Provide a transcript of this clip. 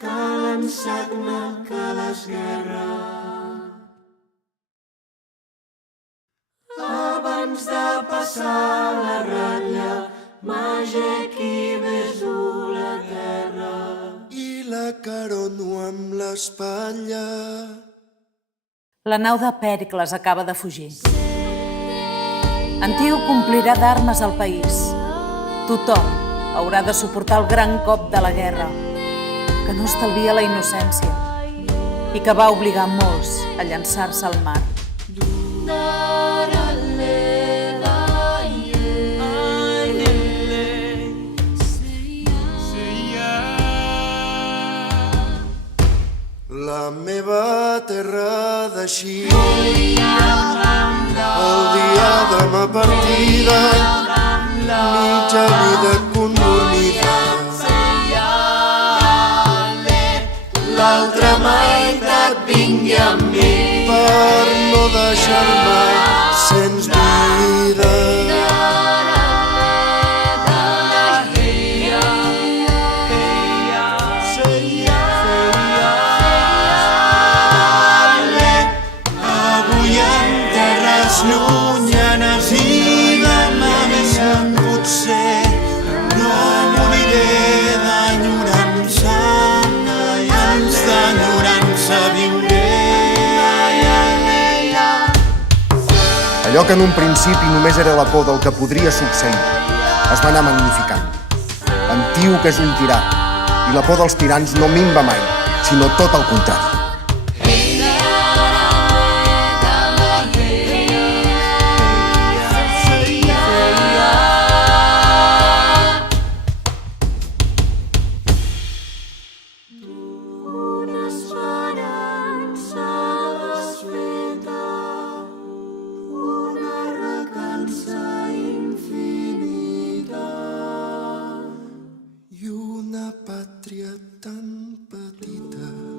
que l'ensagna, que l'esguerra. Abans de passar la ratlla, màgic i beso la terra. I la carono amb l'espatlla. La nau de Pèricles acaba de fugir. Antíoc complirà d'armes al país. Tothom haurà de suportar el gran cop de la guerra, que no estalvia la innocència i que va obligar molts a llançar-se al mar. La meva terra d'eixir, el dia de ma partida, mitja vida condormida. L'altra meitat vingui amb mi per no deixar-me sens vida. Llunyanes i demà més potser no moriré d'enyorança i ans d'enyorança viuré. Allò que en un principi només era la por del que podria succeir es va anar magnificant. Antíoc és un tirà i la por dels tirans no minva mai, sinó tot el contrari. Pàtria tan petita.